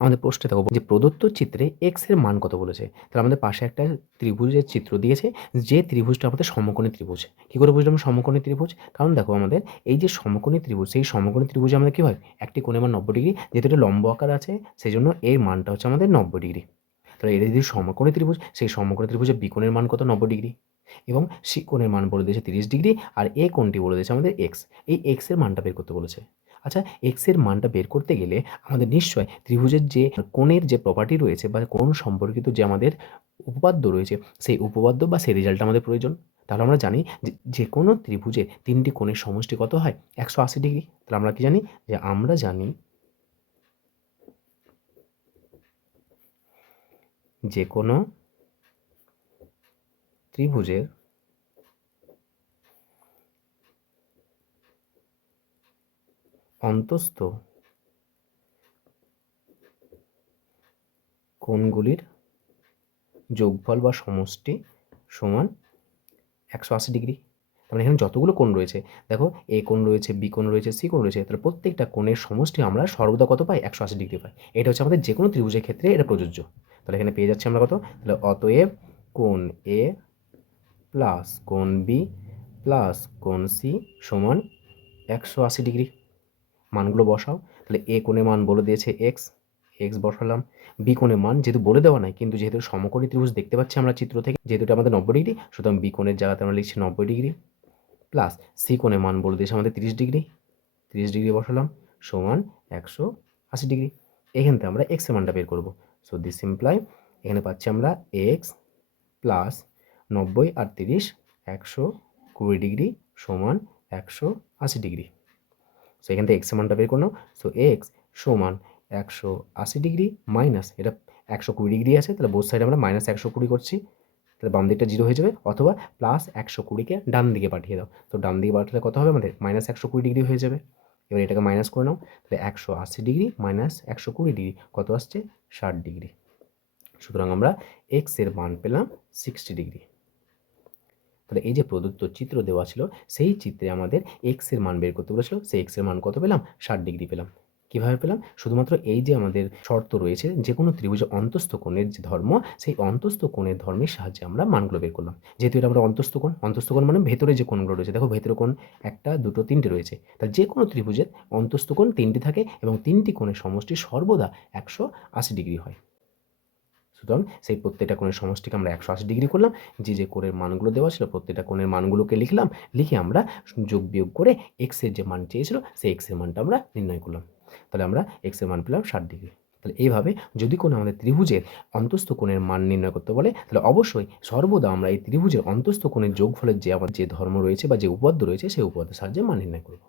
আমাদের প্রশ্নে দেখো যে প্রদত্ত চিত্রে এক্সের মান কত বলেছে? তাহলে আমাদের পাশে একটা ত্রিভুজের চিত্র দিয়েছে, যে ত্রিভুজটা আমাদের সমকোণী ত্রিভুজ। কী করে বুঝলাম সমকোণী ত্রিভুজ? কারণ দেখো আমাদের এই যে সমকোণী ত্রিভুজ, সেই সমকোণী ত্রিভুজে আমাদের কী হয়? একটি কোণের মান নব্বই ডিগ্রি, যেহেতু এটা লম্ব আকার আছে সেই জন্য এর মানটা হচ্ছে আমাদের নব্বই ডিগ্রি। তাহলে এটা যদি সমকোণী ত্রিভুজ, সেই সমকোণী ত্রিভুজের বিকোণের মান কত? নব্বই ডিগ্রি। এবং সি কোণের মান বলে দিয়েছে তিরিশ ডিগ্রি, আর এ কোণটি বলে দিয়েছে আমাদের এক্স এই এক্সের মানটা বের করতে বলেছে। আচ্ছা এক্সের মানটা বের করতে গেলে আমাদের নিশ্চয় ত্রিভুজের যে কোণের যে প্রপার্টি রয়েছে বা কোণ সম্পর্কিত যে আমাদের উপপাদ্য রয়েছে, সেই উপপাদ্য বা সেই রেজাল্ট আমাদের প্রয়োজন। তাহলে আমরা জানি যে যে কোনো ত্রিভুজের তিনটি কোণের সমষ্টি কত হয়? একশো আশি ডিগ্রি। তাহলে আমরা কি জানি? যে আমরা জানি যে কোনো ত্রিভুজের অন্তস্থ। কোণগুলির যোগফল বা সমষ্টি সমান একশো আশি ডিগ্রি। তার মানে এখানে যতগুলো কোণ রয়েছে, দেখো এ কোণ রয়েছে, বি কোণ রয়েছে, সি কোণ রয়েছে তাহলে প্রত্যেকটা কোণের সমষ্টি আমরা সর্বদা কত পাই? একশো আশি ডিগ্রি পাই। এটা হচ্ছে আমাদের যে কোনো ত্রিভুজের ক্ষেত্রে এটা প্রযোজ্য। তাহলে এখানে পেয়ে যাচ্ছি আমরা কত? তাহলে অতএব কোণ এ প্লাস কোণ বি প্লাস কোণ সি সমান একশো আশি ডিগ্রি। মানগুলো বসাও। তাহলে এ কোণের মান বলে দিয়েছে এক্স এক্স বসালাম। বি কোণে মান যেহেতু বলে দেওয়া নাই, কিন্তু যেহেতু সমকোণী ত্রিভুজ দেখতে পাচ্ছি আমরা চিত্র থেকে, যেহেতু এটা আমাদের নব্বই ডিগ্রি, সুতরাং বি কোণের জায়গাতে আমরা লিখছি নব্বই ডিগ্রি। প্লাস সি কোণের মান বলে দিয়েছে আমাদের তিরিশ ডিগ্রি। তিরিশ ডিগ্রি বসালাম, সমান একশো আশি ডিগ্রি। এখান থেকে আমরা এক্সের মানটা বের করব। সো দিস সিম্পলাই এখানে পাচ্ছি আমরা এক্স প্লাস নব্বই আর তিরিশ, একশো কুড়ি ডিগ্রি সমান একশো আশি ডিগ্রি। সো এখান থেকে এক্সের মানটা বের করলাম। সো এক্স সমান একশো আশি ডিগ্রি মাইনাস এটা একশো কুড়ি ডিগ্রি আছে, তাহলে বোধ সাইডে আমরা মাইনাস একশো কুড়ি করছি। তাহলে বাম দিকটা জিরো হয়ে যাবে, অথবা প্লাস একশো কুড়িকে ডান দিকে পাঠিয়ে দাও। তো ডান দিকে পাঠালে কত হবে আমাদের? মাইনাস একশো কুড়ি ডিগ্রি হয়ে যাবে। এবার এটাকে মাইনাস করে নাও, তাহলে একশো আশি ডিগ্রি মাইনাস একশো কুড়ি ডিগ্রি, কত আসছে? ষাট ডিগ্রি। সুতরাং আমরা এক্সের মান পেলাম সিক্সটি ডিগ্রি। তাহলে এই যে প্রদত্ত চিত্র দেওয়া ছিল, সেই চিত্রে আমাদের এক্সের মান বের করতে বলেছিল, সেই এক্সের মান কত পেলাম? ষাট ডিগ্রি পেলাম। কীভাবে পেলাম? শুধুমাত্র এই যে আমাদের শর্ত রয়েছে যে কোনো ত্রিভুজের অন্তস্থ কোণের যে ধর্ম, সেই অন্তস্থ কোণের ধর্মের সাহায্যে আমরা মানগুলো বের করলাম। যেহেতু এটা আমরা অন্তস্থ কোণ অন্তস্থ কোণ মানে ভেতরে যে কোণগুলো রয়েছে, দেখো ভেতরে কোণ একটা, দুটো, তিনটে রয়েছে। তাহলে যে কোনো ত্রিভুজের অন্তস্থ কোণ তিনটি থাকে এবং তিনটি কোণের সমষ্টি সর্বদা একশো আশি ডিগ্রি হয়। সুতরাং সেই প্রত্যেকটা কোণের সমষ্টিকে আমরা একশো আশি ডিগ্রি করলাম। যে যে কোণের মানগুলো দেওয়া ছিল, প্রত্যেকটা কোণের মানগুলোকে লিখলাম। লিখে আমরা যোগ বিয়োগ করে এক্সের যে মান চেয়েছিল, সেই এক্সের মানটা আমরা নির্ণয় করলাম। তাহলে আমরা এক্সের মান পেলাম ষাট ডিগ্রি। তাহলে এইভাবে যদি কোনো আমাদের ত্রিভুজের অন্তস্থ কোণের মান নির্ণয় করতে বলে, তাহলে অবশ্যই সর্বদা আমরা এই ত্রিভুজের অন্তস্থ কোণের যোগফলের যে আমার যে ধর্ম রয়েছে বা যে উপাদ্য রয়েছে, সেই উপপাদ্যের সাহায্যে মান নির্ণয় করব।